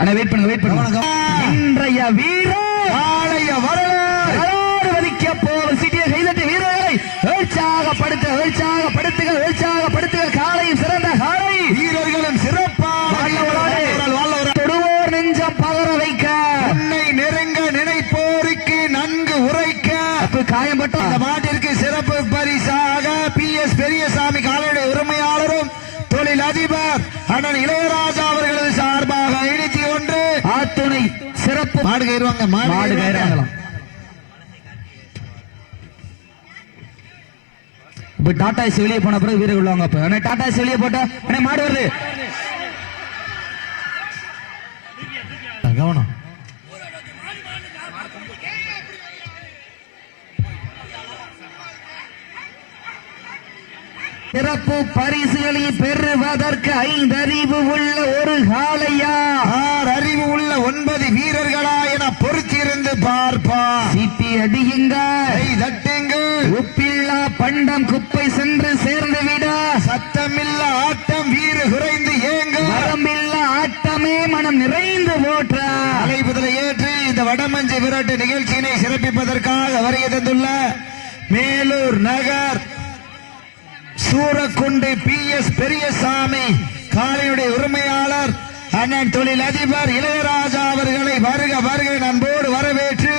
அண்ணா wait பண்ணுங்க இன்றைய வீரர் ஆலய வரலாறு வதிக்க போகும் சிட்டிய கைதட்டி வீரர்களை உற்சாகப்படுத்துக காலையும் சிறந்த காலை வீரர்களும் சிறப்பாக தொடுவோர் நெஞ்சம் பகர வைக்க உன்னை நெருங்க நினைப்போருக்கு நன்கு உரைக்க காயம்பட்ட இந்த மாட்டிற்கு சிறப்பு பரிசாக PS பெரியசாமி காலையுடைய உரிமையாளரும் தொழில் அதிபர் அண்ணன் இளையராஜா அவர்களது சார்பாக 21 ஆத்துணை சிறப்பு மாடு கயிறுவாங்க மாடு கயிறாங்களாம். இப்ப டாடா ஏசி வெளியே போன பிறகு வீரர்கள் உள்ளவங்க அப்ப டாடா ஏசி வெளியே போட்டா மாடு வருது கவனம். சிறப்பு பரிசுகளை பெறுவதற்கு 5 அறிவு உள்ள ஒரு காளையா 6 அறிவு உள்ள 9 வீரர்களா என பொறுத்திருந்து பார்ப்பா. சீட்டி அடியுங்கள் தட்டுங்கள். உப்பில்லா பண்டம் குப்பை சென்று சேர்ந்து விட சத்தமில்ல ஆட்டம் வீறு குறைந்து ஏங்க வரமில்ல ஆட்டமே மனம் நிறைந்து போற்ற அழைப்புதலை ஏற்று இந்த வடமஞ்சு விரட்டு நிகழ்ச்சியினை சிறப்பிப்பதற்காக வருகை தந்துள்ள மேலூர் நகர் சூரக்குண்டு PS பெரியசாமி காலையுடைய உரிமையாளர் அண்ணன் தொழில் அதிபர் இளையராஜா அவர்களை வருக அன்போடு வரவேற்று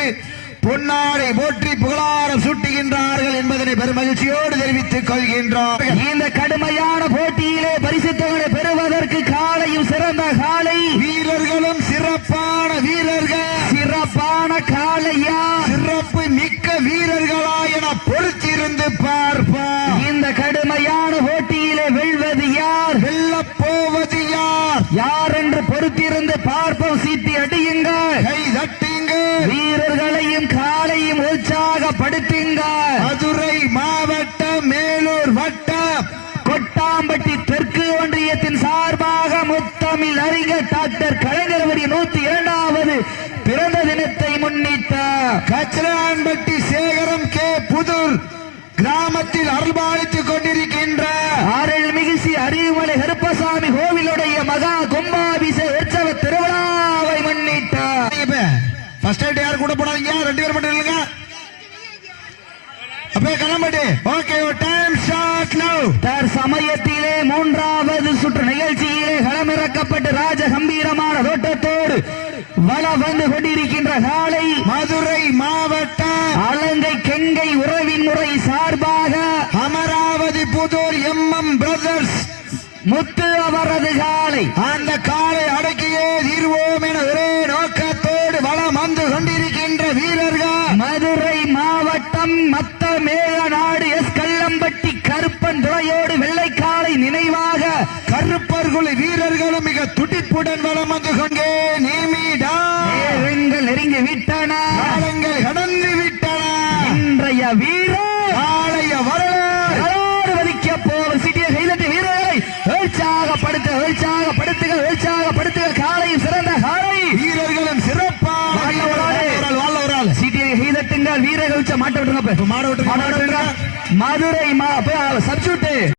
பொன்னாடை போற்றி புகழாரம் சூட்டுகின்றார்கள் என்பதனை பெருமகிழ்ச்சியோடு தெரிவித்துக் கொள்கின்றோம். இந்த கடுமையான போட்டியிலே பரிசு தொகை பெறுவதற்கு காலையும் சிறந்த காலை வீரர்களும் சிறப்பான வீரர்கள் சிறப்பான காலையா சிறப்பு மிக்க வீரர்களா என பொறுத்திருந்து பார்ப்போம். இந்த கடுமையான போட்டியிலே வெல்வது யார் வெல்லப் போவது யார் என்று பொறுத்திருந்து பார்ப்போம். சீட்டி அடியுங்கள், கை தட்டுங்கள், வீரர்களையும் காலையும் உற்சாகப்படுத்துங்கள். மதுரை மாவட்டம் மேலூர் வட்டம் கொட்டாம்பட்டி தெற்கு ஒன்றியத்தின் சார்பாக முத்தமிழ் அறிஞர் டாக்டர் கலைஞர் 102வது பிறந்த தினத்தை முன்னிட்ட கச்சலான்பட்டி சேகரம் புதூர் கிராமத்தில் அருள்பாலித்துக் கொண்டிருக்கின்ற அருள்மிகு அறிவுமலை கருப்பசாமி கோவிலுடைய மகா கும்பாபிஷேக உற்சவ திருவிழாவை முன்னிட்ட யார் கூட போனாங்க 2 பேர் மட்டும் இல்லைங்க. அப்படியே கிளம்பட்டு. Okay, time shot now. சமயத்திலே 3வது சுற்று நிகழ்ச்சியிலே களமிறக்கப்பட்டு ராஜ கம்பீரமான தோட்டத்தோடு வள வந்து கொண்டிருக்கின்ற காலை மதுரை மாவட்டம் அலங்கை கெங்கை உறவின் முறை சார்பாக அமராவதி புதூர் MM பிரதர்ஸ் முத்து அவரது காலை அந்த காலை அடக்கியே தீர்வோம் என ஒரே நோக்கத்தோடு வளம் வந்து கொண்டிருக்கின்ற வீரர்கள் மதுரை மாவட்டம் மத்த மேலநாடு கல்லம்பட்டி கருப்பன் துறையோடு வெள்ளைக்காலை நினைவாக கருப்பர்குழி வீரர்களும் மிக துடிப்புடன் வளம் வந்து கொண்டே நேரங்கள் நெருங்கி விட்டன, காலங்கள் கடந்து விட்டன. இன்றைய வீரர் ஆலய வரலாறு வதிக்க போகும் சிட்டிய கைதட்டி வீரர்களை உற்சாகப்படுத்துக காலையும் சிறந்த காலை வீரர்களும் சிறப்பாக சிட்டியை கைதட்டுங்கள். வீரர்கள் மாட்ட விட்டுருங்க, மாட விட்டுருங்க. மதுரை சப்ஸ்டியூட்